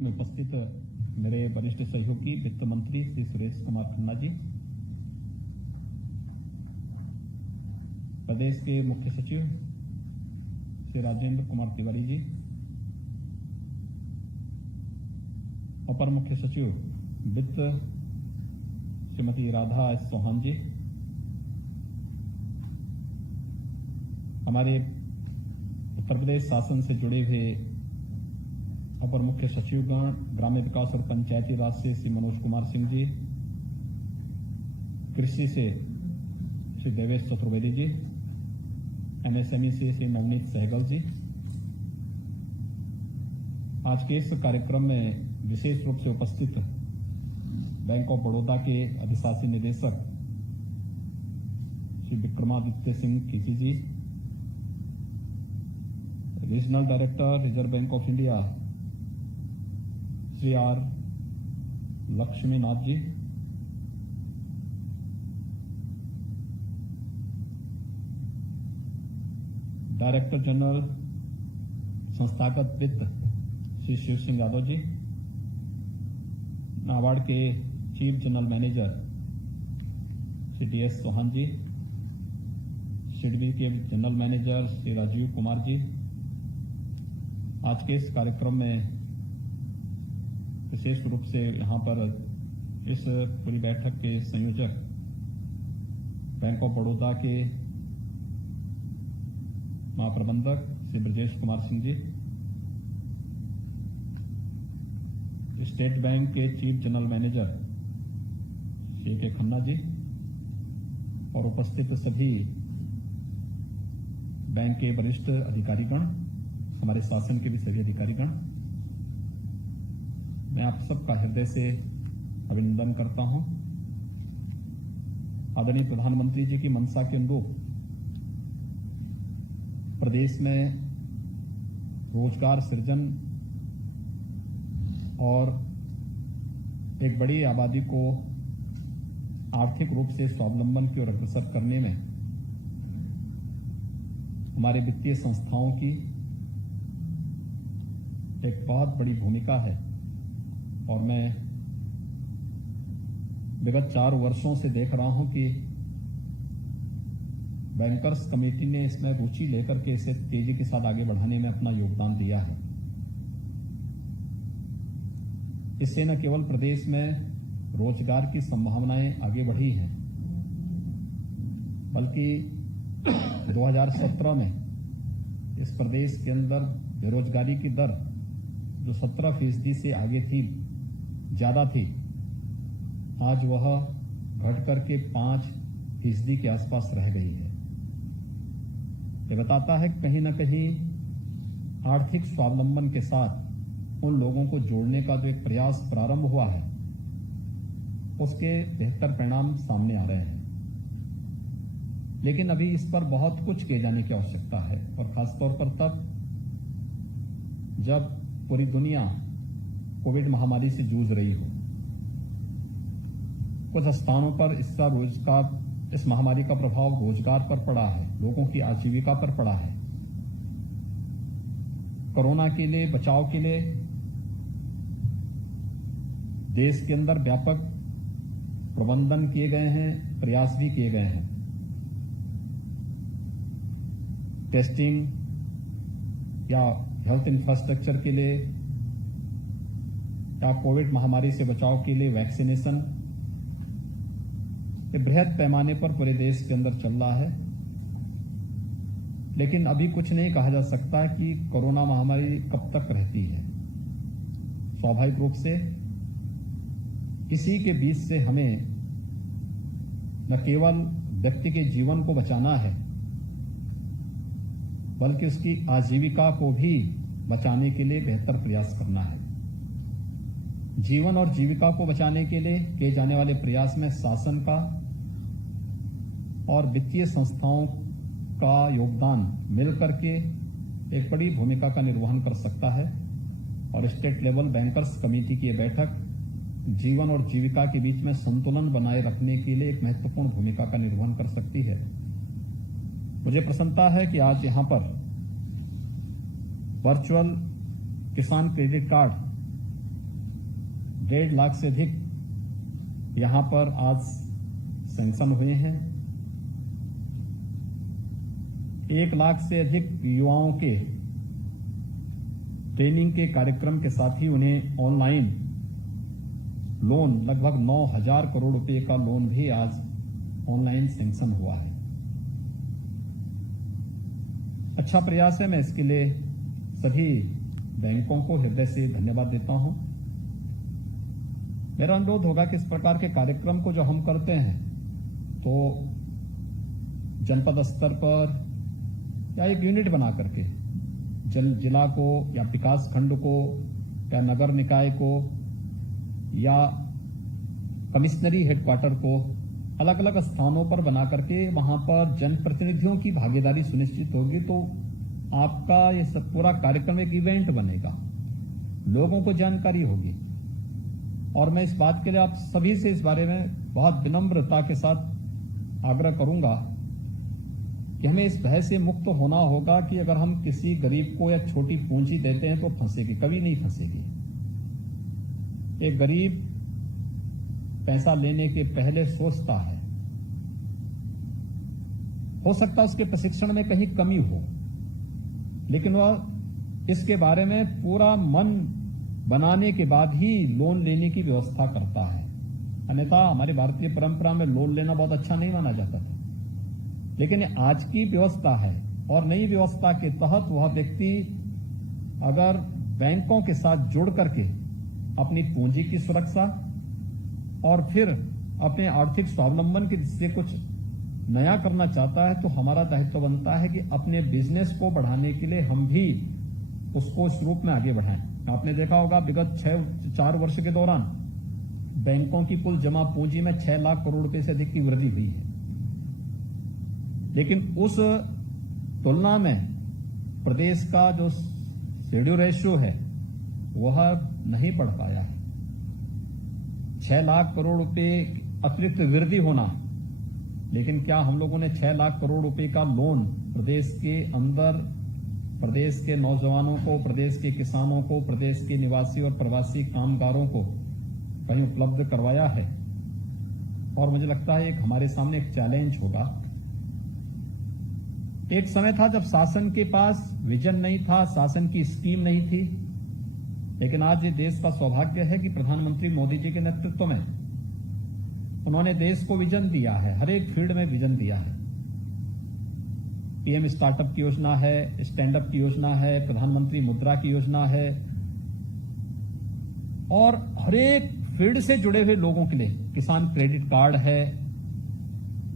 में उपस्थित मेरे वरिष्ठ सहयोगी वित्त मंत्री श्री सुरेश कुमार खन्ना जी, प्रदेश के मुख्य सचिव श्री राजेंद्र कुमार तिवारी जी, अपर मुख्य सचिव वित्त श्रीमती राधा एस चौहान जी, हमारे उत्तर प्रदेश शासन से जुड़े हुए अपर मुख्य सचिवगण, ग्राम्य विकास और पंचायती राज से श्री मनोज कुमार सिंह जी, कृषि से श्री देवेश चतुर्वेदी जी, एमएसएमई से श्री नवनीत सहगल जी। आज के इस कार्यक्रम में विशेष रूप से उपस्थित बैंक ऑफ बड़ौदा के अधिशासी निदेशक श्री विक्रमादित्य सिंह केसी ji, regional director reserve bank of India Shri R Lakshminath ji, director general संस्थागत वित्त श्री शिव सिंह यादव जी, नाबार्ड के chief general manager Shri DS Chauhan ji, SIDBI के जनरल मैनेजर श्री राजीव कुमार जी। आज के इस कार्यक्रम में विशेष रूप से यहाँ पर इस पूरी बैठक के संयोजक बैंक ऑफ बड़ौदा के महाप्रबंधक श्री ब्रजेश कुमार सिंह जी, स्टेट बैंक के चीफ जनरल मैनेजर श्री के खन्ना जी और उपस्थित सभी बैंक के वरिष्ठ अधिकारीगण, हमारे शासन के भी सभी अधिकारीगण, मैं आप सबका हृदय से अभिनंदन करता हूं। आदरणीय प्रधानमंत्री जी की मंशा के अनुरूप प्रदेश में रोजगार सृजन और एक बड़ी आबादी को आर्थिक रूप से स्वावलंबन की ओर अग्रसर करने में हमारे वित्तीय संस्थाओं की एक बहुत बड़ी भूमिका है और मैं विगत 4 वर्षों से देख रहा हूं कि बैंकर्स कमेटी ने इसमें रुचि लेकर के इसे तेजी के साथ आगे बढ़ाने में अपना योगदान दिया है। इससे न केवल प्रदेश में रोजगार की संभावनाएं आगे बढ़ी हैं, बल्कि 2017 में इस प्रदेश के अंदर बेरोजगारी की दर जो 17% से आगे थी, ज्यादा थी, आज वह घट करके 5% के आसपास रह गई है। ये बताता है कि कहीं न कहीं आर्थिक स्वावलंबन के साथ उन लोगों को जोड़ने का जो एक प्रयास प्रारंभ हुआ है, उसके बेहतर परिणाम सामने आ रहे हैं। लेकिन अभी इस पर बहुत कुछ किए जाने की आवश्यकता है और खासतौर पर तब जब पूरी दुनिया कोविड महामारी से जूझ रही हो। कुछ स्थानों पर इस महामारी का प्रभाव रोजगार पर पड़ा है, लोगों की आजीविका पर पड़ा है। कोरोना के लिए बचाव के लिए देश के अंदर व्यापक प्रबंधन किए गए हैं, प्रयास भी किए गए हैं। टेस्टिंग या हेल्थ इंफ्रास्ट्रक्चर के लिए या कोविड महामारी से बचाव के लिए वैक्सीनेशन, ये बृहद पैमाने पर पूरे देश के अंदर चल रहा है। लेकिन अभी कुछ नहीं कहा जा सकता कि कोरोना महामारी कब तक रहती है। स्वाभाविक रूप से इसी के बीच से हमें न केवल व्यक्ति के जीवन को बचाना है, बल्कि उसकी आजीविका को भी बचाने के लिए बेहतर प्रयास करना है। जीवन और जीविका को बचाने के लिए किए जाने वाले प्रयास में शासन का और वित्तीय संस्थाओं का योगदान मिलकर के एक बड़ी भूमिका का निर्वहन कर सकता है और स्टेट लेवल बैंकर्स कमेटी की यह बैठक जीवन और जीविका के बीच में संतुलन बनाए रखने के लिए एक महत्वपूर्ण भूमिका का निर्वहन कर सकती है। मुझे प्रसन्नता है कि आज यहां पर वर्चुअल किसान क्रेडिट कार्ड 1.5 लाख से अधिक यहां पर आज सैंक्शन हुए हैं। 1 लाख से अधिक युवाओं के ट्रेनिंग के कार्यक्रम के साथ ही उन्हें ऑनलाइन लोन लगभग 9,000 करोड़ रुपए का लोन भी आज ऑनलाइन सैंक्शन हुआ है। अच्छा प्रयास है। मैं इसके लिए सभी बैंकों को हृदय से धन्यवाद देता हूं। मेरा अनुरोध होगा कि इस प्रकार के कार्यक्रम को जो हम करते हैं तो जनपद स्तर पर या एक यूनिट बना करके जिला को या विकास खंड को या नगर निकाय को या कमिश्नरी हेडक्वार्टर को अलग अलग स्थानों पर बना करके वहां पर जनप्रतिनिधियों की भागीदारी सुनिश्चित होगी तो आपका ये सब पूरा कार्यक्रम एक इवेंट बनेगा, लोगों को जानकारी होगी। और मैं इस बात के लिए आप सभी से इस बारे में बहुत विनम्रता के साथ आग्रह करूंगा कि हमें इस भय से मुक्त होना होगा कि अगर हम किसी गरीब को या छोटी पूंजी देते हैं तो फंसेगी, कभी नहीं फंसेगी। एक गरीब पैसा लेने के पहले सोचता है, हो सकता है उसके प्रशिक्षण में कहीं कमी हो, लेकिन वह इसके बारे में पूरा मन बनाने के बाद ही लोन लेने की व्यवस्था करता है। अन्यथा हमारी भारतीय परंपरा में लोन लेना बहुत अच्छा नहीं माना जाता था, लेकिन आज की व्यवस्था है और नई व्यवस्था के तहत वह व्यक्ति अगर बैंकों के साथ जुड़ करके अपनी पूंजी की सुरक्षा और फिर अपने आर्थिक स्वावलंबन के से कुछ नया करना चाहता है तो हमारा दायित्व बनता है कि अपने बिजनेस को बढ़ाने के लिए हम भी उसको इस रूप में आगे बढ़ाएं। आपने देखा होगा विगत 4 वर्ष के दौरान बैंकों की कुल जमा पूंजी में 6 लाख करोड़ रुपए से अधिक की वृद्धि हुई है, लेकिन उस तुलना में प्रदेश का जो शेड्यूल रेशियो है वह नहीं बढ़ पाया है। 6 लाख करोड़ रुपए अतिरिक्त वृद्धि होना, लेकिन क्या हम लोगों ने 6 लाख करोड़ रुपए का लोन प्रदेश के अंदर प्रदेश के नौजवानों को, प्रदेश के किसानों को, प्रदेश के निवासी और प्रवासी कामगारों को कहीं उपलब्ध करवाया है? और मुझे लगता है एक हमारे सामने एक चैलेंज होगा। एक समय था जब शासन के पास विजन नहीं था, शासन की स्कीम नहीं थी, लेकिन आज ये देश का सौभाग्य है कि प्रधानमंत्री मोदी जी के नेतृत्व में उन्होंने देश को विजन दिया है, हर एक फील्ड में विजन दिया है। पीएम स्टार्टअप की योजना है, स्टैंड अप की योजना है, प्रधानमंत्री मुद्रा की योजना है, और हर एक फील्ड से जुड़े हुए लोगों के लिए किसान क्रेडिट कार्ड है।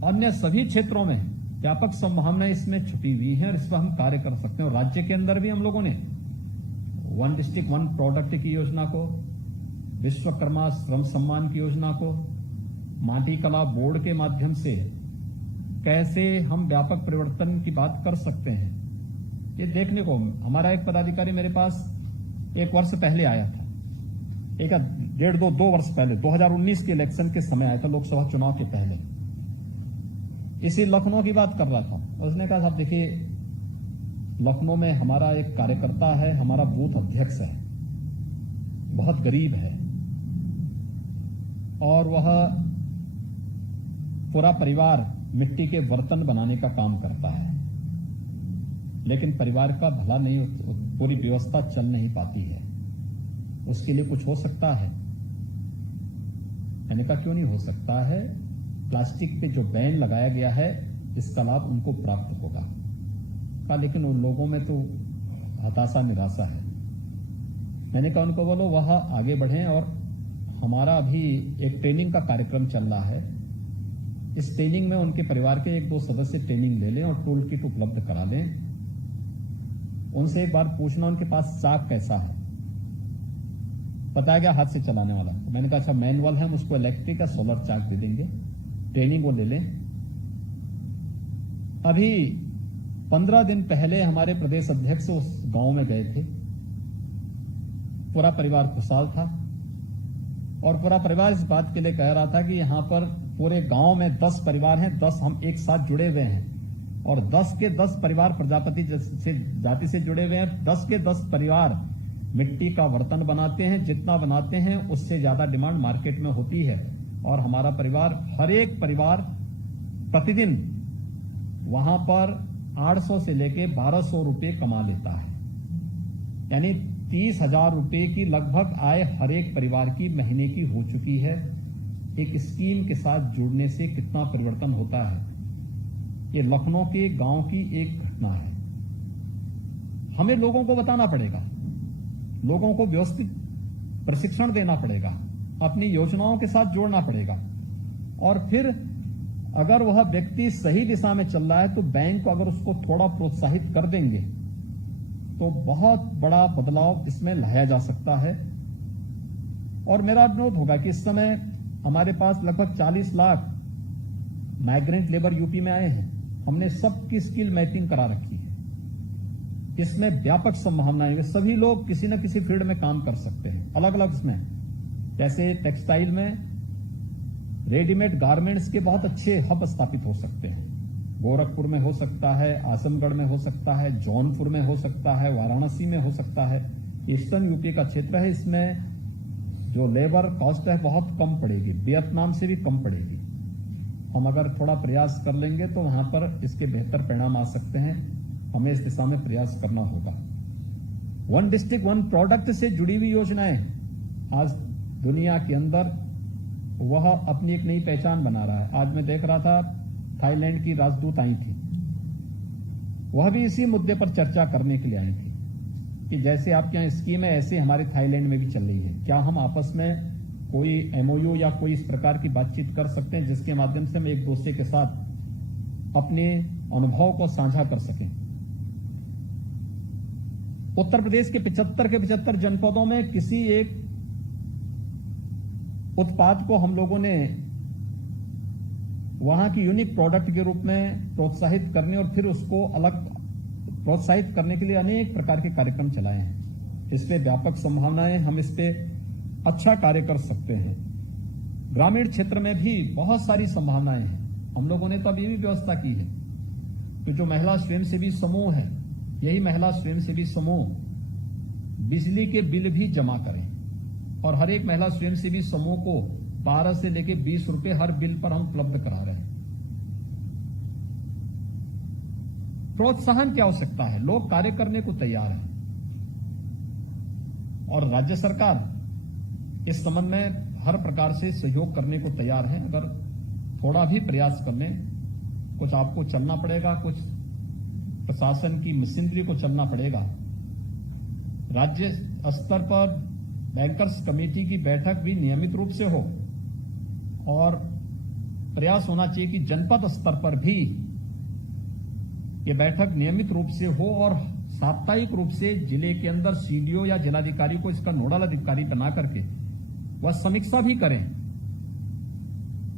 अन्य सभी क्षेत्रों में व्यापक संभावनाएं इसमें छुपी हुई हैं और इस पर हम कार्य कर सकते हैं। और राज्य के अंदर भी हम लोगों ने 1 डिस्ट्रिक्ट 1 प्रोडक्ट की योजना को, विश्वकर्मा श्रम सम्मान की योजना को, माटी कला बोर्ड के माध्यम से कैसे हम व्यापक परिवर्तन की बात कर सकते हैं, ये देखने को हमारा एक पदाधिकारी मेरे पास 1 वर्ष पहले आया था, 2 वर्ष पहले 2019 के इलेक्शन के समय आया था, लोकसभा चुनाव के पहले। इसी लखनऊ की बात कर रहा था। उसने कहा साहब देखिए, लखनऊ में हमारा एक कार्यकर्ता है, हमारा बूथ अध्यक्ष है, बहुत गरीब है और वह पूरा परिवार मिट्टी के बर्तन बनाने का काम करता है, लेकिन परिवार का भला नहीं, पूरी व्यवस्था चल नहीं पाती है, उसके लिए कुछ हो सकता है? मैंने कहा क्यों नहीं हो सकता है, प्लास्टिक पे जो बैन लगाया गया है इसका लाभ उनको प्राप्त होगा। कहा लेकिन उन लोगों में तो हताशा निराशा है। मैंने कहा उनको बोलो वह आगे बढ़ें, और हमारा अभी एक ट्रेनिंग का कार्यक्रम चल रहा है, इस ट्रेनिंग में उनके परिवार के 1-2 सदस्य ट्रेनिंग ले लें और टूल किट उपलब्ध करा लें। उनसे एक बार पूछना उनके पास चाक कैसा है, बताया गया हाथ से चलाने वाला। तो मैंने कहा अच्छा मैनुअल है, हम उसको इलेक्ट्रिक या सोलर चाक दे देंगे, ट्रेनिंग वो ले लें। अभी 15 दिन पहले हमारे प्रदेश अध्यक्ष उस गांव में गए थे, पूरा परिवार खुशहाल था और पूरा परिवार इस बात के लिए कह रहा था कि यहां पर पूरे गांव में 10 परिवार हैं, 10 हम एक साथ जुड़े हुए हैं और 10 के 10 परिवार प्रजापति जाति से जुड़े हुए हैं, 10 के 10 परिवार मिट्टी का बर्तन बनाते हैं, जितना बनाते हैं उससे ज्यादा डिमांड मार्केट में होती है। और हमारा परिवार, हर एक परिवार प्रतिदिन वहां पर 800 से लेके 1200 रुपए कमा लेता है, यानी 30,000 रुपए की लगभग आय हर एक परिवार की महीने की हो चुकी है। एक स्कीम के साथ जुड़ने से कितना परिवर्तन होता है, ये लखनऊ के गांव की एक घटना है। हमें लोगों को बताना पड़ेगा, लोगों को व्यवस्थित प्रशिक्षण देना पड़ेगा, अपनी योजनाओं के साथ जोड़ना पड़ेगा, और फिर अगर वह व्यक्ति सही दिशा में चल रहा है तो बैंक अगर उसको थोड़ा प्रोत्साहित कर देंगे तो बहुत बड़ा बदलाव इसमें लाया जा सकता है। और मेरा अनुरोध होगा कि इस समय हमारे पास लगभग 40 लाख माइग्रेंट लेबर यूपी में आए हैं। हमने सबकी स्किल मैपिंग करा रखी है। इसमें व्यापक संभावनाएं हैं, सभी लोग किसी न किसी फील्ड में काम कर सकते हैं, अलग अलग इसमें, जैसे टेक्सटाइल में रेडीमेड गारमेंट्स के बहुत अच्छे हब स्थापित हो सकते हैं। गोरखपुर में हो सकता है, आजमगढ़ में हो सकता है, जौनपुर में हो सकता है, वाराणसी में हो सकता है। ईस्टर्न यूपी का क्षेत्र है, इसमें जो लेबर कॉस्ट है बहुत कम पड़ेगी, वियतनाम से भी कम पड़ेगी। हम अगर थोड़ा प्रयास कर लेंगे तो वहां पर इसके बेहतर परिणाम आ सकते हैं। हमें इस दिशा में प्रयास करना होगा। वन डिस्ट्रिक्ट वन प्रोडक्ट से जुड़ी हुई योजनाएं आज दुनिया के अंदर वह अपनी एक नई पहचान बना रहा है। आज मैं देख रहा था थाईलैंड की राजदूत आई थी, वह भी इसी मुद्दे पर चर्चा करने के लिए आई थी कि जैसे आपके यहाँ स्कीम है ऐसे हमारे थाईलैंड में भी चल रही है। क्या हम आपस में कोई एमओयू या कोई इस प्रकार की बातचीत कर सकते हैं जिसके माध्यम से हम एक दूसरे के साथ अपने अनुभव को साझा कर सकें। उत्तर प्रदेश के 75 जनपदों में किसी एक उत्पाद को हम लोगों ने वहां की यूनिक प्रोडक्ट के रूप में प्रोत्साहित करने और फिर उसको अलग प्रोत्साहित करने के लिए अनेक प्रकार के कार्यक्रम चलाए हैं। इस पे व्यापक संभावनाएं, हम इस पे अच्छा कार्य कर सकते हैं। ग्रामीण क्षेत्र में भी बहुत सारी संभावनाएं हैं। हम लोगों ने तो अब ये भी व्यवस्था की है कि जो महिला स्वयंसेवी समूह है, यही महिला स्वयंसेवी समूह बिजली के बिल भी जमा करें और हर एक महिला स्वयंसेवी समूह को 12 से लेकर 20 रुपए हर बिल पर हम उपलब्ध करा रहे हैं। प्रोत्साहन की आवश्यकता है, लोग कार्य करने को तैयार हैं और राज्य सरकार इस संबंध में हर प्रकार से सहयोग करने को तैयार है। अगर थोड़ा भी प्रयास कर लें, कुछ आपको चलना पड़ेगा, कुछ प्रशासन की मशीनरी को चलना पड़ेगा। राज्य स्तर पर बैंकर्स कमेटी की बैठक भी नियमित रूप से हो और प्रयास होना चाहिए कि जनपद स्तर पर भी ये बैठक नियमित रूप से हो और साप्ताहिक रूप से जिले के अंदर सीडीओ या जिलाधिकारी को इसका नोडल अधिकारी बना करके वह समीक्षा भी करें।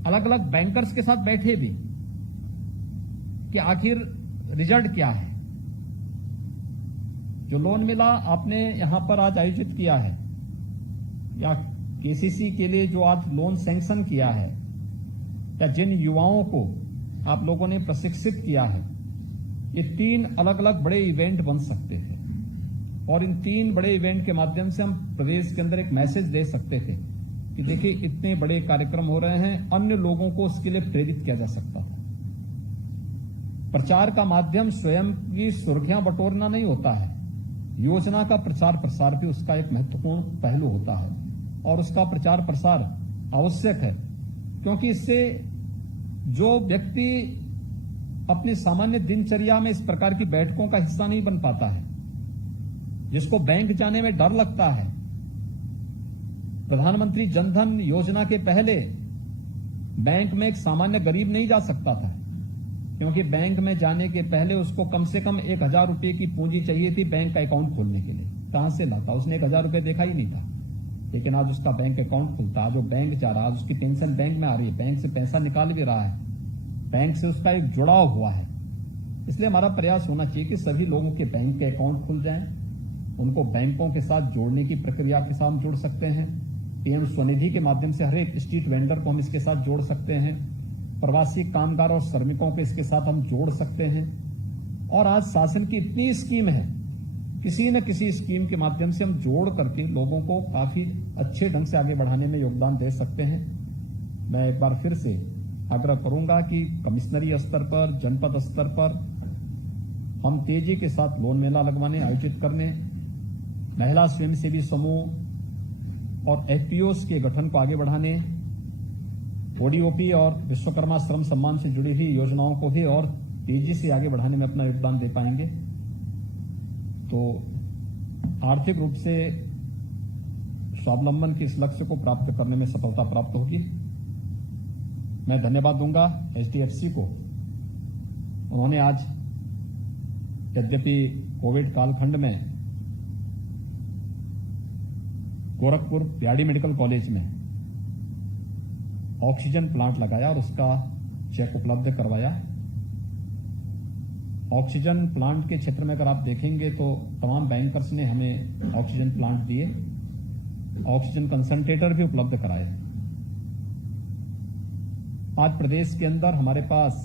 अलग अलग बैंकर्स के साथ बैठे भी कि आखिर रिजल्ट क्या है, जो लोन मिला आपने यहां पर आज आयोजित किया है या केसीसी के लिए जो आज लोन सैंक्शन किया है या जिन युवाओं को आप लोगों ने प्रशिक्षित किया है, ये 3 अलग अलग बड़े इवेंट बन सकते हैं और इन 3 बड़े इवेंट के माध्यम से हम प्रदेश के अंदर एक मैसेज दे सकते थे कि देखिए इतने बड़े कार्यक्रम हो रहे हैं, अन्य लोगों को उसके लिए प्रेरित किया जा सकता था। प्रचार का माध्यम स्वयं की सुर्खियां बटोरना नहीं होता है, योजना का प्रचार प्रसार भी उसका एक महत्वपूर्ण पहलू होता है और उसका प्रचार प्रसार आवश्यक है, क्योंकि इससे जो व्यक्ति अपनी सामान्य दिनचर्या में इस प्रकार की बैठकों का हिस्सा नहीं बन पाता है, जिसको बैंक जाने में डर लगता है, प्रधानमंत्री जनधन योजना के पहले बैंक में एक सामान्य गरीब नहीं जा सकता था, क्योंकि बैंक में जाने के पहले उसको कम से कम 1,000 रुपए की पूंजी चाहिए थी बैंक का अकाउंट खोलने के लिए। कहां से लाता? उसने 1,000 रुपए देखा ही नहीं था, लेकिन आज उसका बैंक अकाउंट खुलता है, जो बैंक जा रहा है, उसकी पेंशन बैंक में आ रही है, बैंक से पैसा निकाल भी रहा है, बैंक से उसका एक जुड़ाव हुआ है। इसलिए हमारा प्रयास होना चाहिए कि सभी लोगों के बैंक के अकाउंट खुल जाएं, उनको बैंकों के साथ जोड़ने की प्रक्रिया के साथ जोड़ सकते हैं। पीएम स्वनिधि के माध्यम से हर एक स्ट्रीट वेंडर को हम इसके साथ जोड़ सकते हैं, प्रवासी कामगार और श्रमिकों को इसके साथ हम जोड़ सकते हैं। और आज शासन की इतनी स्कीम है किसी न किसी स्कीम के माध्यम से हम जोड़ करके लोगों को काफी अच्छे ढंग से आगे बढ़ाने में योगदान दे सकते हैं। मैं एक बार फिर से आग्रह करूंगा कि कमिश्नरी स्तर पर, जनपद स्तर पर हम तेजी के साथ लोन मेला लगवाने, आयोजित करने, महिला स्वयंसेवी समूह और एफपीओस के गठन को आगे बढ़ाने, ओडीओपी और विश्वकर्मा श्रम सम्मान से जुड़ी हुई योजनाओं को भी और तेजी से आगे बढ़ाने में अपना योगदान दे पाएंगे तो आर्थिक रूप से स्वावलंबन के इस लक्ष्य को प्राप्त करने में सफलता प्राप्त होगी। मैं धन्यवाद दूंगा एचडीएफसी को। उन्होंने आज यद्यपि कोविड कालखंड में गोरखपुर बीआरडी मेडिकल कॉलेज में ऑक्सीजन प्लांट लगाया और उसका चेक उपलब्ध करवाया। ऑक्सीजन प्लांट के क्षेत्र में अगर आप देखेंगे तो तमाम बैंकर्स ने हमें ऑक्सीजन प्लांट दिए, ऑक्सीजन कंसंट्रेटर भी उपलब्ध कराए। आज प्रदेश के अंदर हमारे पास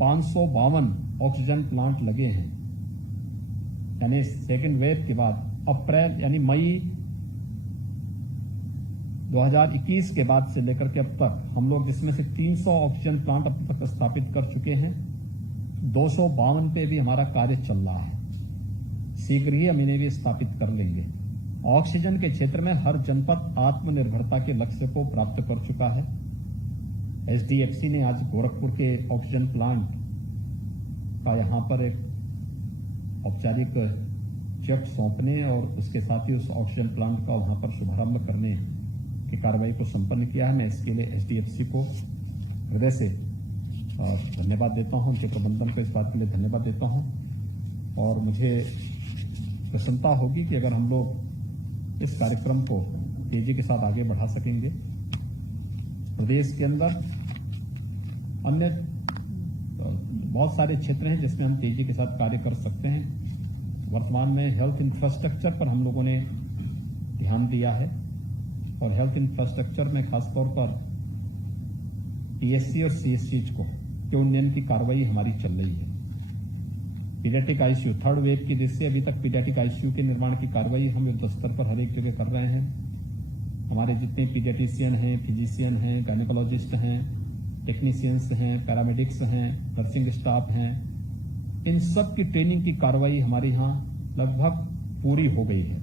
552 ऑक्सीजन प्लांट लगे हैं, यानी सेकेंड वेव के बाद अप्रैल यानी मई 2021 के बाद से लेकर के अब तक हम लोग जिसमें से 300 ऑक्सीजन प्लांट अब तक स्थापित कर चुके हैं, 252 पे भी हमारा कार्य चल रहा है। शीघ्र ही हम इन्हें भी स्थापित कर लेंगे। ऑक्सीजन के क्षेत्र में हर जनपद आत्मनिर्भरता के लक्ष्य को प्राप्त कर चुका है। एचडीएफसी ने आज गोरखपुर के ऑक्सीजन प्लांट का यहां पर एक औपचारिक चेक सौंपने और उसके साथ ही उस ऑक्सीजन प्लांट का वहां पर शुभारंभ करने की कार्रवाई को संपन्न किया है। मैं इसके लिए एचडीएफसी को हृदय से धन्यवाद देता हूं, उनके प्रबंधन को इस बात के लिए धन्यवाद देता हूं और मुझे प्रसन्नता होगी कि अगर हम लोग इस कार्यक्रम को तेजी के साथ आगे बढ़ा सकेंगे। प्रदेश के अंदर अन्य बहुत सारे क्षेत्र हैं जिसमें हम तेजी के साथ कार्य कर सकते हैं। वर्तमान में हेल्थ इंफ्रास्ट्रक्चर पर हम लोगों ने ध्यान दिया है और हेल्थ इंफ्रास्ट्रक्चर में खासतौर पर टीएससी और सीएससी के उन्नयन की कार्रवाई हमारी चल रही है। पीडियाट्रिक आईसीयू थर्ड वेव की दृष्टि से अभी तक पीडियाट्रिक आईसीयू के निर्माण की कार्रवाई हम युद्ध स्तर पर हर एक जगह कर रहे हैं। हमारे जितने पीडियाट्रिशियन हैं, फिजिशियन हैं, गायनेकोलॉजिस्ट हैं, टेक्नीशियंस हैं, पैरामेडिक्स हैं, नर्सिंग स्टाफ हैं, इन सब की ट्रेनिंग की कार्रवाई हमारे यहाँ लगभग पूरी हो गई है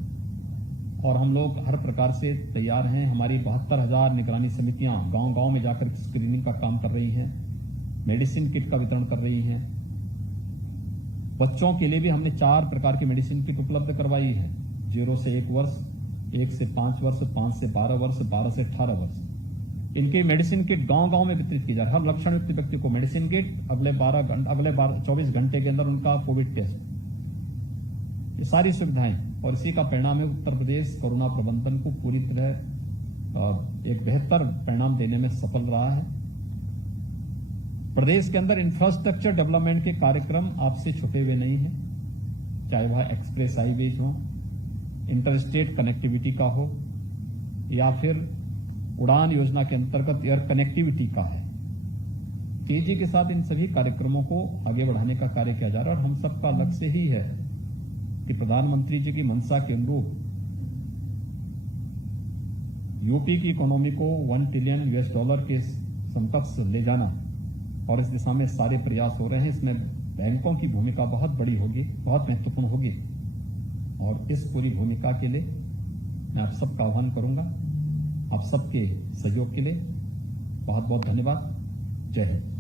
और हम लोग हर प्रकार से तैयार हैं। हमारी 72,000 निगरानी समितियां गांव-गांव में जाकर स्क्रीनिंग का काम कर रही हैं, मेडिसिन किट का वितरण कर रही हैं। बच्चों के लिए भी हमने 4 प्रकार की मेडिसिन किट उपलब्ध करवाई है, 0 से 1 वर्ष, 1 से 5 वर्ष, 5 से 12 वर्ष, 12 से 18 वर्ष। इनकी मेडिसिन किट गांव-गांव में वितरित की जा रही है। हर लक्षण युक्त व्यक्ति को मेडिसिन किट, अगले 24 घंटे के अंदर उनका कोविड टेस्ट, ये सारी सुविधाएं और इसी का परिणाम है उत्तर प्रदेश कोरोना प्रबंधन को पूरी तरह एक बेहतर परिणाम देने में सफल रहा है। प्रदेश के अंदर इंफ्रास्ट्रक्चर डेवलपमेंट के कार्यक्रम आपसे छुपे हुए नहीं है, चाहे वह एक्सप्रेस हाईवेज हो, इंटरस्टेट कनेक्टिविटी का हो या फिर उड़ान योजना के अंतर्गत एयर कनेक्टिविटी का है। तेजी के साथ इन सभी कार्यक्रमों को आगे बढ़ाने का कार्य किया जा रहा है और हम सबका लक्ष्य ही है कि प्रधानमंत्री जी की मंशा के अनुरूप यूपी की इकोनॉमी को $1 ट्रिलियन के समकक्ष ले जाना और इस दिशा में सारे प्रयास हो रहे हैं। इसमें बैंकों की भूमिका बहुत बड़ी होगी, बहुत महत्वपूर्ण होगी और इस पूरी भूमिका के लिए मैं आप सबका आह्वान करूंगा। आप सबके सहयोग के लिए बहुत बहुत धन्यवाद। जय हिंद।